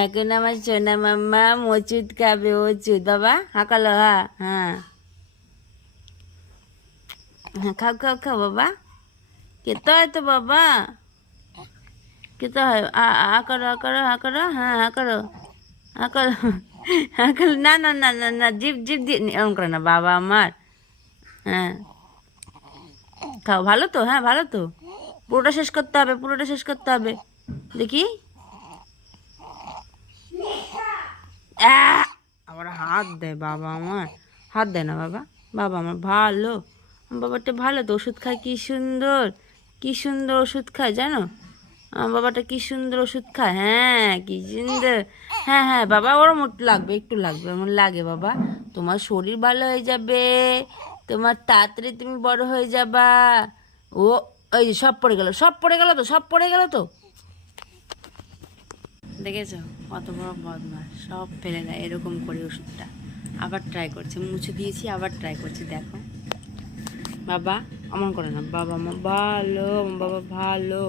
এখন আমার সোনা মাম্মা ওষুধ খাবে, ওষুধ। বাবা হাঁকালো, হ্যাঁ হ্যাঁ হ্যাঁ, খাও খাও খাও বাবা, খেতে হয় তো বাবা, খেতে হয়। আ করো, আ করো, আ করো, হ্যাঁ আ করো, আ করো, আ করো। না না না না না, জিপ জিপ দিয়ে এরকম করে না বাবা আমার। হ্যাঁ খাও, ভালো তো, হ্যাঁ ভালো তো। পুরোটা শেষ করতে হবে, পুরোটা শেষ করতে হবে। দেখি। আবার হাত দেয় বাবা আমার, হাত দেয় না বাবা। বাবা আমার ভালো, আমার বাবাটা ভালো তো, ওষুধ খায় কি সুন্দর, কি সুন্দর ওষুধ খায় জানো। আমার বাবাটা কি সুন্দর ওষুধ খায়, হ্যাঁ কি সুন্দর। হ্যাঁ হ্যাঁ বাবা, ওরম একটু লাগবে, একটু লাগবে, এমন লাগে বাবা। তোমার শরীর ভালো হয়ে যাবে, তোমার তাড়াতাড়ি তুমি বড় হয়ে যাবা। ও, ওই যে সব পড়ে গেল, সব পড়ে গেল তো, সব পড়ে গেল তো। দেখেছো কত বড় বদমাস, সব ফেলে দেয় এরকম করে ওষুধটা। আবার ট্রাই করছে, মুছে দিয়েছি আবার ট্রাই করছে, দেখো। বাবা অমন করে না, বাবা আমার ভালো, আমার বাবা ভালো,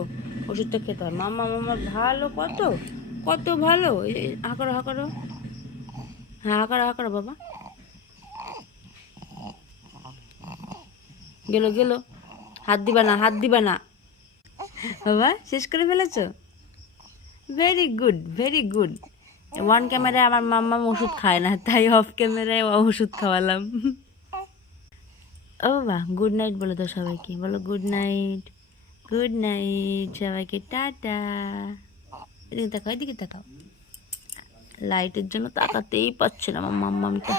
ওষুধটা খেতে হয়। মামা মামার ভালো, কত কত ভালো। হাঁকড়ো হাঁকড়ো, হ্যাঁ হাঁকড়ো হাঁকড়ো বাবা। গেলো গেলো, হাত দিবা না, হাত দিবা না। বাবা শেষ করে ফেলেছো, very good very good. One ক্যামেরায় আমার মাম্মা ওষুধ খায় না, তাই অফ ক্যামেরায় ওষুধ খাওয়ালাম। ও বাবা, গুড নাইট বলো তো সবাইকে, বলো গুড নাইট, গুড নাইট সবাইকে, টাটা। এদিকে তাকাও, এদিকে তাকাও, লাইটের জন্য তাকাতেই পারছে না আমার মাম্মামটা।